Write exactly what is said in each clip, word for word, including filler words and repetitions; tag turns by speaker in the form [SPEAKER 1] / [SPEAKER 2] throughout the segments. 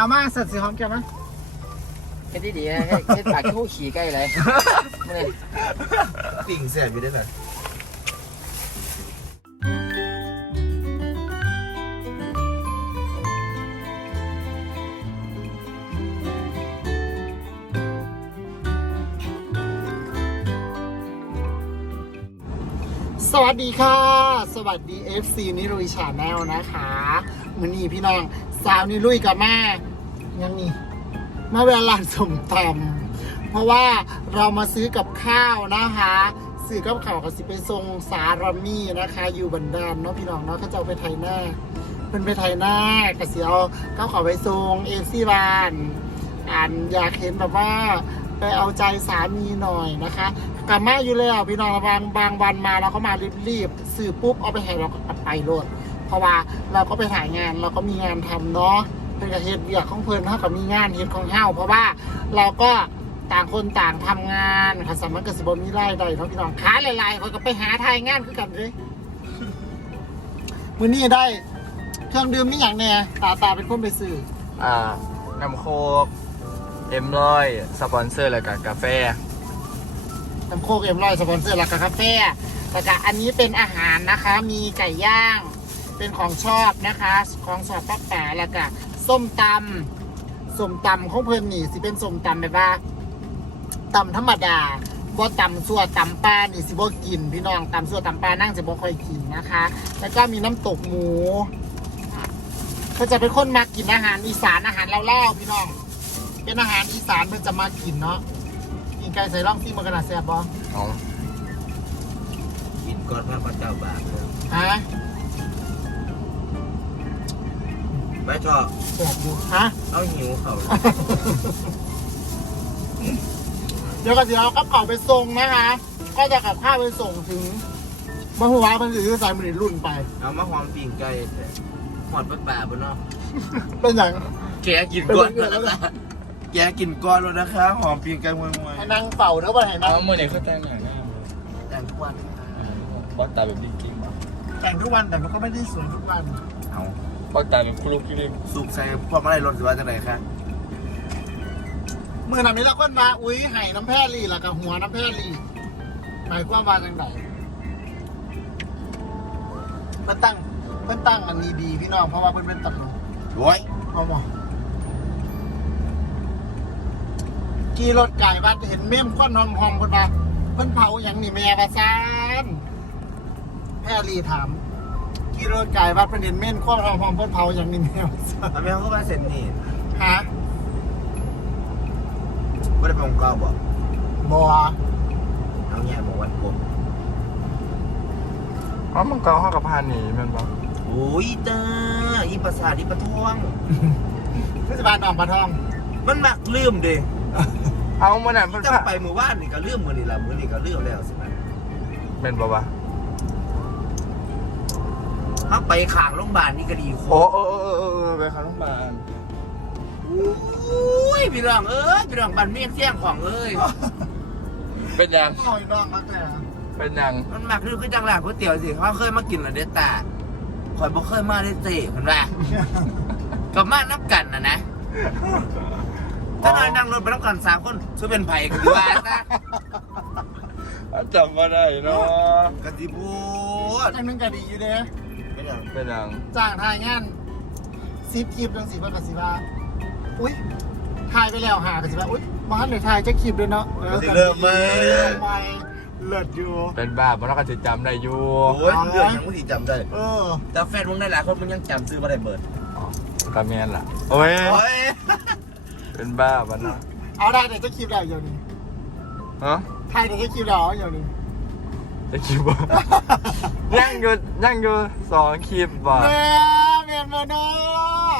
[SPEAKER 1] เอามาสัตว์สีหอมแก้มมั้ย
[SPEAKER 2] แค่ที่ดีนะแค่ปากขี้ขี่ใกล้เลยไม่
[SPEAKER 3] ปิ่งแสบอยู่ด้วยกัน
[SPEAKER 1] สวัสดีค่ะสวัสดี เอฟ ซี นิรุยชาแนลนะคะมื้อนี้พี่น้องสาวนิรุยกับแม่ยังนี่มาเวลาสมตำเพราะว่าเรามาซื้อกับข้าวนะคะซื้อกับข้าวก็สิไปส่งสารมี่นะคะอยู่บันดาลเนาะพี่น้องเนาะเขาจะเอาไปไทยหน้าเป็นไปไทยหน้าก็สิเอาข้าวขอไปส่งเอฟซีบ้านอ่านอยากเห็นแบบว่าไปเอาใจสามีหน่อยนะคะกลับมาอยู่แล้วพี่น้องบางบางวันมาเราก็มารีบๆสื่อปุ๊บเอาไปให้เราก็ไปโลดเพราะว่าเราก็ไปถ่ายงานเราก็มีงานทำเนาะเพื่อนกับเฮ็ดเบียกของเพื่อนเท่ากับมีงานเฮ็ดของเฮาเพราะว่าเราก็ต่างคนต่างทำงานค่ะสามัคคีสิบมีรายได้เนาะพี่น้องค้าหลายๆเขาก็ไปหาถ่ายงานคือกันเลยมื้อนี้ได้เครื่องดื่มมีอย่างแน่ตาตาเป็นคนไปซื้อ
[SPEAKER 2] อ่าน้ำโคกเอ็มร้อยสปอนเซอร์แล้วกับกาแฟ
[SPEAKER 1] น้ำโคกเอ็มร้อยสปอนเซอร์แล้วกับกาแฟแล้วก็อันนี้เป็นอาหารนะคะมีไก่ย่างเป็นของชอบนะคะของชอบปักป่าแล้วก็ส้มตำส้มตำของเพิ่นนี่สิเป็นส้มตำแบบว่าตำธรรมดาบ่ตำซั่วตำปลานี่สิบ่กินพี่น้องตำซั่วตำปลานั่งสิบ่ค่อยกินนะคะแล้วก็มีน้ำตกหมูเขาจะเป็นคนมากินอาหารอีสานอาหารเล่าๆพี่น้องเป็นอาหารอีสานเพิ่นจะมากินเนาะกินไก่ใส่ร่องซี่มันกระดาษแซ่บบ่
[SPEAKER 2] อ๋อ
[SPEAKER 3] กินก้อนพระเจ้าบาปเลย
[SPEAKER 1] ฮะ
[SPEAKER 3] ไม่ชอบ
[SPEAKER 1] แซ่บอยู่ฮะ
[SPEAKER 3] เอาหิวเขา
[SPEAKER 1] เดี๋ยวก็จะเอากระเป๋าไปส่งนะคะก็จะกับข้าวไปส่งถึงมหัวมันถือสายมือรุ่นไป
[SPEAKER 3] เอามาหอมปิ่งไก่หอดปักป่าบนเนาะ
[SPEAKER 1] เป็นอย่าง
[SPEAKER 3] แกกินก้อนแล้วนะแกกินก้อนแล้วนะคะหอมปิ่งไก่มวยมวย
[SPEAKER 1] ให้นั่งเป่าเท่าไหร่ให้นั่ง
[SPEAKER 2] เมื่อไหร่เขาแต่งอย่างนี้
[SPEAKER 3] แต่งทุกวัน
[SPEAKER 2] บักตาแบบดิกิ้ง
[SPEAKER 1] แต่งทุกวันแต่มันก็ไม่ได้สวยทุกวัน
[SPEAKER 3] เอา
[SPEAKER 2] บักตาแบบคุรุกิริ
[SPEAKER 3] สุกใส่พวกอะไรรถหรือว่าจะไหนคะ
[SPEAKER 1] เมื่อไหร่นี้เราก็มาอุ้ยไห่น้ำแพร่ลีแล้วกับหัวน้ำแพร่ลีหมายความว่าจังไงเพิ่นตั้งเพิ่นตั้งอันนี้ดีพี่น้องเพราะว่าเพิ่นเป็นตลก
[SPEAKER 3] โว้ย
[SPEAKER 1] เอาหมอกี่รถไก่บ้านเห็นเมี่ยมควันหอมหอมคนมาเพิ่นเผาอย่างนี่แม่ประสานแพร่ลีถามกี่รถไก่บ้านเพิ่นเห็นเมี่ยมควันหอมหอมเพิ่นเผาอย่างนี่แม่ประสาน
[SPEAKER 3] ทำไมเขาไม่เซ็นนี่
[SPEAKER 1] ฮะ
[SPEAKER 3] ไม่ได้ไปองค์กรบ่
[SPEAKER 1] บัว
[SPEAKER 3] เอาแง่บอกวันกบ
[SPEAKER 2] อ๋อมังกรห้องกับพานหนีมันบอก
[SPEAKER 3] โอ้ยตาอีภาษาอีปะท้อง
[SPEAKER 1] เทศบาลหนองปะทอง
[SPEAKER 3] มันมักลืมดิ
[SPEAKER 2] เอาเมื่อไหร่มัน
[SPEAKER 3] จะไปหมู่บ้านนี่ก็ลืมมือนี่ละมือนี่ก็ลืมแล้วสิมัน
[SPEAKER 2] เป็นบ่วะ
[SPEAKER 3] ถ้าไปข้างโรงพยาบาลนี่ก็ดี
[SPEAKER 2] โอ้เออเออเออไปข้างโรงพยาบาล
[SPEAKER 3] อุ้ยพี่รองเอ้ยพี่รองบันเมียงเสี่ยงของเอ้ย
[SPEAKER 2] เป็นยัง
[SPEAKER 1] โอ้ยน้องมากเลย
[SPEAKER 2] เป็นยัง
[SPEAKER 3] มันมักคือคือจังหวัดก๋วยเตี๋ยวสิเขาเคยมากินหรือเด็ดตาคอยบอกเคยมาได้เตะมันแหละกับมานับกันนะนะถ้านายนั่งรถไปนับกันสามคนช่วยเป็นไผ่กันดีว่า
[SPEAKER 2] นะจำมาได้เนาะ
[SPEAKER 3] กะทิพูด
[SPEAKER 1] อันนึงกะดีอยู่เด้
[SPEAKER 3] เป็นยัง
[SPEAKER 2] เป็นยัง
[SPEAKER 1] จ้างถ่ายงานซิปคลิปจังสิบกสิบาอุ้ยถ่ายไปแล้วหากสิบาอุ้ยมาหันเลยถ่ายจะคลิปด้วยเนาะ
[SPEAKER 3] เริ่มมา
[SPEAKER 1] เลิศอยู่
[SPEAKER 2] เป็นบ้าเพราะเราก็จะจำได้อยู่
[SPEAKER 3] โอ้ยเรื่องยังไม่ที่จำได้
[SPEAKER 1] เออ
[SPEAKER 3] แต่แฟนมึงได้หลายคนมึงยังจำซื้อมาได้เบิร์ด
[SPEAKER 2] กระเมียนล่ะโอ้ยเป็นบ้าบ้านะ
[SPEAKER 1] เอาได้แต่จะคลิปได้อย่างนี้
[SPEAKER 2] ฮะ
[SPEAKER 1] ถ่ายแต่จะคลิปได้อย่างนี้
[SPEAKER 2] จะคลิปบ่ยังอยู่ยังอยู่สองคลิปบ่
[SPEAKER 1] เมียเมียมาเนาะ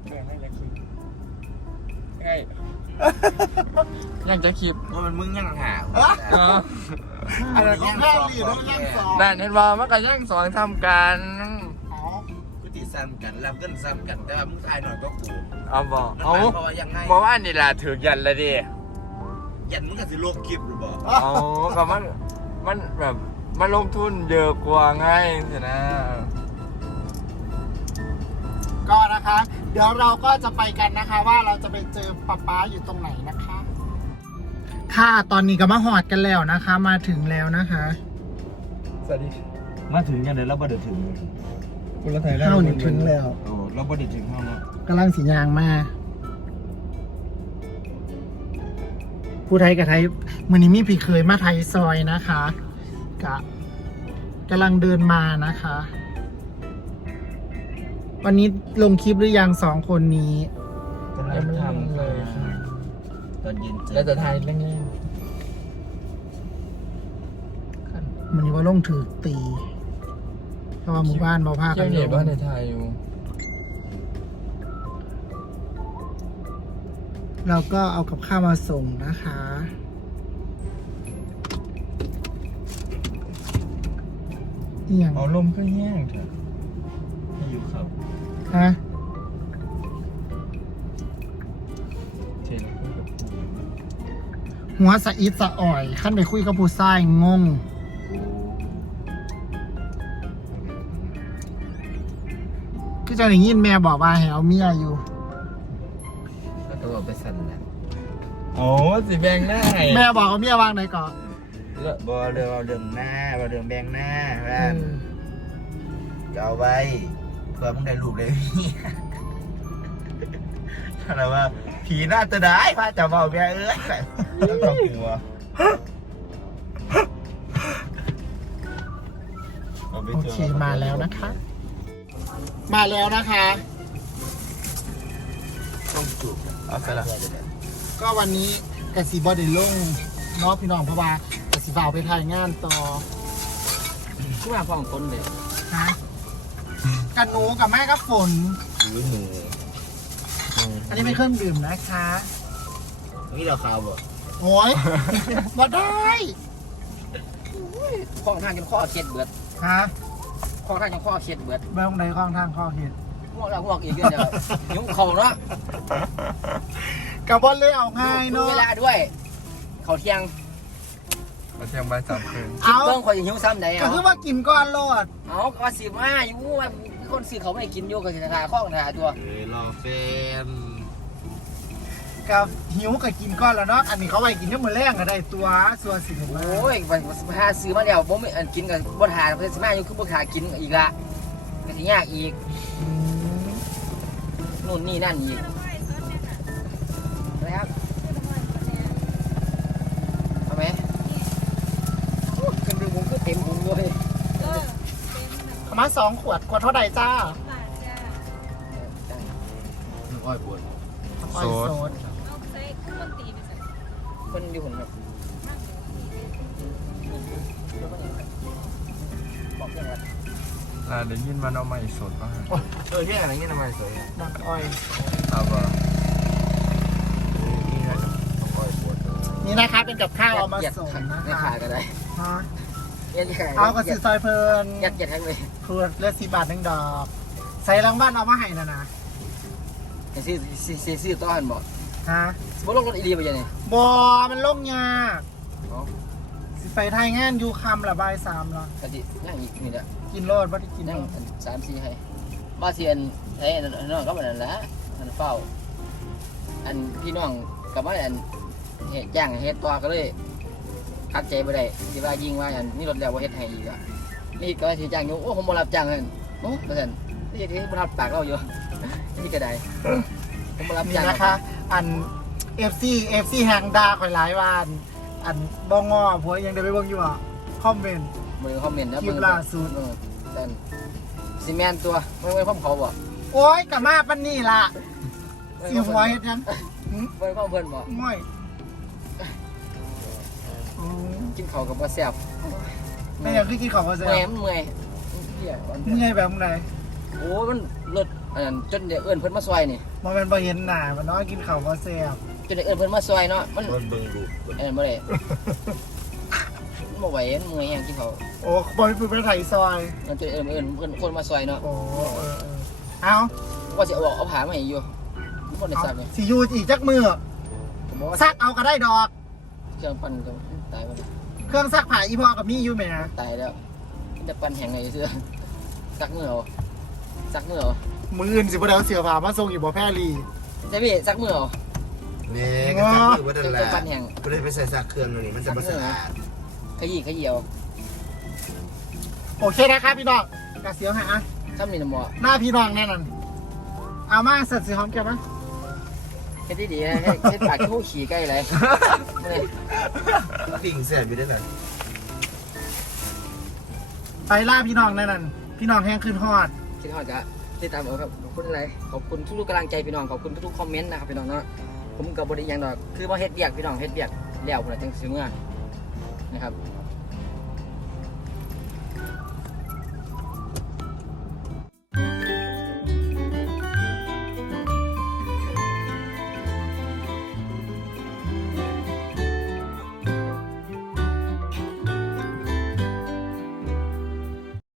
[SPEAKER 2] ยังจะคลิป
[SPEAKER 3] ว่ามันมึงยังหา
[SPEAKER 1] อะไรก็แค่รีแล้วยังสอง
[SPEAKER 2] นั่นเห็นว่ามันก็ยังสองทำกัน
[SPEAKER 1] อ๋อ
[SPEAKER 3] กูตีซ้ำกันรับกันซ้ำกันแต่ว่ามึงทายหน่อยก็กู
[SPEAKER 2] เอาบอกเอา
[SPEAKER 3] เพราะว่ายังไง
[SPEAKER 2] เพราะว่านี่แหละถือยันเลยดิ
[SPEAKER 3] ยันมึงก็สิลงคลิปหรือเปล่า
[SPEAKER 2] อ๋อก็มันมันแบบมันลงทุนเยอะกว่าไงใช่ไหม
[SPEAKER 1] ก็นะคะเดี๋ยวเราก็จะไปกันนะคะ ว่าเราจะไปเจอป๊าป๊าอยู่ตรงไหนนะคะ ค่ะตอนนี้ก็มาหอดกันแล้วนะคะ มาถึงแล้วนะคะ
[SPEAKER 2] สวัสดี
[SPEAKER 3] มาถึงกันเลยแล้วบ่ได้ถึง
[SPEAKER 2] คุณละไทย
[SPEAKER 1] เข้าหนึ่งถึงแล้ว
[SPEAKER 3] โอ้เราบ่ได้ถึงห้องแล้ว
[SPEAKER 1] กำลังสียางมาผู้ไทยกับไทยมือนี้มีพี่เคยมาไทยซอยนะคะกะกำลังเดินมานะคะ วันนี้ลงคลิปหรือยังสองคนนี้
[SPEAKER 3] ยังไม่ทำเลยตอนเย็นเจอ
[SPEAKER 2] แล้วจะไทยเรื่องนี้
[SPEAKER 1] มันนี้ว่าลงถือตี เพราะว่าหมู่บ้านเบาผ้ากั
[SPEAKER 2] เที่ย
[SPEAKER 1] น
[SPEAKER 2] ว
[SPEAKER 1] ล
[SPEAKER 2] เหนียว
[SPEAKER 1] ง
[SPEAKER 2] บ้านในไทยอยู่
[SPEAKER 1] เราก็เอากับข้าวมาส่งนะคะนี่อย่าง
[SPEAKER 2] เอาลมก็แห้งเถอะให้อยู่ครับ
[SPEAKER 1] ฮะ
[SPEAKER 2] เทแล้วก็กับปู
[SPEAKER 1] หัวสะอิดสะอ่อยขั้นไปคุยกับผู้ชายงง คือจะได้ยินแม่บอกว่าให้เอาเมียอยู่
[SPEAKER 3] แล้วก็บอกไปสั่นนะ
[SPEAKER 2] โอ้สิแบงหน้าให้
[SPEAKER 1] แม่บอกเอาเมียวางไหนก่อน
[SPEAKER 3] เลอะบอเรื่องเอาเรื่องหน้าบอเรื่องแบงหน้า
[SPEAKER 1] เอ
[SPEAKER 3] แม่น
[SPEAKER 1] อ
[SPEAKER 3] จะเอาไว้เพื่อมึงได้ลูกเลยพี่อะไรว่าผีหน้าตัวได้พระจะบอกแม่เอ้ยแล้วก็กลัว
[SPEAKER 1] โอเคมาแล้วนะคะ มาแล้วนะคะ
[SPEAKER 3] ต้องจูบ
[SPEAKER 2] เอาไปละ
[SPEAKER 1] ก็วันนี้กสิบอดีลงเนาะพี่น้องเพราะว่ากสิฝ่าวไปถ่ายงานต่อ
[SPEAKER 3] ขึ้นมาพร้อมคนเลย
[SPEAKER 1] ฮะกันหนูกับแม่กับฝน
[SPEAKER 3] หรือหนู
[SPEAKER 1] อันนี้เป็นเครื่องดื่มนะคะ
[SPEAKER 3] นี่เราข่าวบ่
[SPEAKER 1] โอ้ย มาได้
[SPEAKER 4] ข้องทางจนข้อเคล็ดเบิด
[SPEAKER 1] ฮะ
[SPEAKER 4] ข้องทางจนข้อเคล็ดเบิด
[SPEAKER 1] เบื้องในข้องทางข้อเห็ด
[SPEAKER 4] พวกเราพวกอีกเดี๋ยวยุ่งเขาเนาะ
[SPEAKER 1] กับบอลเลยเอาง่าย
[SPEAKER 4] ดู
[SPEAKER 1] เนาะ
[SPEAKER 4] เวลาด้วย เขาเที่ยง
[SPEAKER 2] มาเที่ยงบ่ายสามคืน
[SPEAKER 4] คิด
[SPEAKER 1] เอา
[SPEAKER 4] เบิ้งคอยหิวซ้ำไหน
[SPEAKER 1] ก็
[SPEAKER 4] เอา
[SPEAKER 1] คือว่ากินก้อนโลด
[SPEAKER 4] เอาก็ว่าสิมาอยู่ว่าคนซื้อเขาไม่กินอยู่ก็สิทาข้องทาตัว
[SPEAKER 3] เอ้ยรอแฟน
[SPEAKER 1] กับหิวกับกินก้อนแล้วเนาะ อันนี้เขาไว้กินทั้งหมดแรงก็ได้ตัวส่วนสิบ
[SPEAKER 4] โอ้ยไปหาซื้อมาแล้วบ่มีอันกินกับบ่ทาเพิ่นสิมาอยู่คือบ่ทากินอีกละก็สิยากอีกนู่นนี่นั่นอีกนะครับเอาไหมโอ้ยกันดูผมก็เต็มผมเลย
[SPEAKER 1] ประมาณสองขวด ขวดเท่าไหร่จ้า
[SPEAKER 3] อ้อยปวด
[SPEAKER 1] อ้อยโซด
[SPEAKER 4] คนดีผมครับบอกยังไง
[SPEAKER 2] อ่าเดี๋ยวยินมาเอาใหม่สดป่ะ
[SPEAKER 3] เออที่อะไรเงี้ยทำไมสวย
[SPEAKER 1] น้ำอ้อย
[SPEAKER 2] เอาบ่
[SPEAKER 3] นี่นะอ้อยปวด
[SPEAKER 1] นี่นะคะเป็นกับข้าวเอามาส่งนะ
[SPEAKER 4] ไม่
[SPEAKER 1] คะ
[SPEAKER 4] ขาดก็ได้
[SPEAKER 1] ฮะ
[SPEAKER 4] ยัดยัด
[SPEAKER 1] เอากระสือซอยเพลิน
[SPEAKER 4] ยัดยัดทั้งเลย
[SPEAKER 1] ขวดละสิบบาทหนึ่งดอก ใส่หลังบ้านเอามาให้นะนะ
[SPEAKER 4] ซื้อซื้อซื้อต้อนบอก
[SPEAKER 1] ฮะ
[SPEAKER 4] สมมติลงรถอีดีไปยังไง
[SPEAKER 1] บอมันล่มยากสิไปไทยงานอยูคำละบายสามละ
[SPEAKER 4] กะทินั่งอีกนี่แหละ
[SPEAKER 1] กินโลดว่าที่กิน
[SPEAKER 4] นั่ง
[SPEAKER 1] โลด
[SPEAKER 4] สามสี่ให้บ้าเทียนไอ้น้องก็แบบนั้นแหละอันเฝ้า อันพี่น้องกับว่าอันเหตุจ้างเหตุตัวก็เลยคัดใจไปได้ที่ว่ายิงว่าอันนี่รถแล้วว่าเหตุให้อีกอ่ะนี่ก็ที่จ้างอยู่โอ้ผมมารับจ้างเลยโอ้เปอร์เซ็นต์นี่ที่ผมรับปากเราอยู่นี่ก็ได้ผมมารับ
[SPEAKER 1] นี่
[SPEAKER 4] จ้าง
[SPEAKER 1] นะคะ อันเอฟซีเอฟซีแฮงดาคอยหลายวันอันบองอผัวยังได้ไปเบิ่งอยู่อ่ะคอมเมนต์
[SPEAKER 4] มือคอมเมนต์นะ
[SPEAKER 1] คลิปล่าสุด
[SPEAKER 4] แต่ซีเมนต์ตัวไม่ไม่พ่อมเขาบอก
[SPEAKER 1] โอ้ยกะมาปันนี่ล่ะสิหัวเฮ็ดยังหึ
[SPEAKER 4] ไม่พ่อเพื่อนบอก
[SPEAKER 1] ง่อยอืม
[SPEAKER 4] กินเขากับว่าแซ่บ
[SPEAKER 1] ไม่อยากคือกินของมาเสีย
[SPEAKER 4] เมื่อยมันเมื่อยเหี้ย
[SPEAKER 1] เมื่อยแบบไหน
[SPEAKER 4] โอ้มันรถอันนั้นจนเดี๋ยวเอื้อนเพิ่นมาซอยนี่
[SPEAKER 1] มันเป็นบ่เห็นหน้ามันน้อยกินข้าวมาเสียบ
[SPEAKER 4] จนเดี๋ยวเอื้อนเพิ่นมาซอยเนาะมัน
[SPEAKER 3] คนเบิ่งดู
[SPEAKER 4] เอ็นบ่ได้มันบ่ไหวมันเมื่อยแห้งกินเขา
[SPEAKER 1] โอ้บอยเป็นไทยซอย
[SPEAKER 4] มันจนเอื้อนเอื้อนเพิ่นคนมาซอยเนาะ
[SPEAKER 1] โอ้เออเออเอา
[SPEAKER 4] ว่าสิเอาเอาผ้ามาให้อยู่บ่ได้ซักนี่
[SPEAKER 1] สิอยูอีกจักมือ
[SPEAKER 4] ผมบอกว่า
[SPEAKER 1] ซักเอาก็ได้ดอก
[SPEAKER 4] เครื่องปั่นก็ตายไปแล้ว
[SPEAKER 1] เครื่องซักผ้าอีพอกับมีอยู่ไหมนะ
[SPEAKER 4] ตายแล้วมันจะปั่นแห้งไงซื่อซักมือเอาซักมือเอา
[SPEAKER 1] มมืออื่นสิบ่ได้เอาเสื้อผ้ามาส่งอีกบ่แพรลี
[SPEAKER 4] ใช่พี่ซักมือเหรอ
[SPEAKER 3] เนี่ยก็ซักมือว่าเดินแหละ
[SPEAKER 4] เจ้าฟันแห้ง
[SPEAKER 3] ไม่ได้ไปใส่ซักเครื่องเลยนี่มันจะมาสะอาด
[SPEAKER 4] ขยี้ขยี้เอา
[SPEAKER 1] โอเคนะครับพี่น้องกระเสียวหา
[SPEAKER 4] ซ้ำนี่นะหมอ
[SPEAKER 1] หน้าพี่น้องแน่นอนเอามาสัตว์สีหอมแก้มมั้ย
[SPEAKER 4] เฮ็ดดีๆนะเฮ็ดปากขี้ขี่ใกล้เลยนี่
[SPEAKER 3] ปิ่งแสบอยู่ด้วยนะ
[SPEAKER 1] ไปล่าพี่น้องแน่นอนพี่น้องแห้งขึ้นฮอด
[SPEAKER 4] คิดฮอดจะติดตามเอาครับขอบคุณอะไรขอบคุณทุกๆกำลังใจพี่น้องขอบคุณทุกๆคอมเมนต์นะครับพี่น้องเนาะผมกับบริยังดอกคือว่าเฮ็ดเบียกพี่น้องเฮ็ดเบียกแล้วพุ่นละจังซื้อเมื่อนะครับ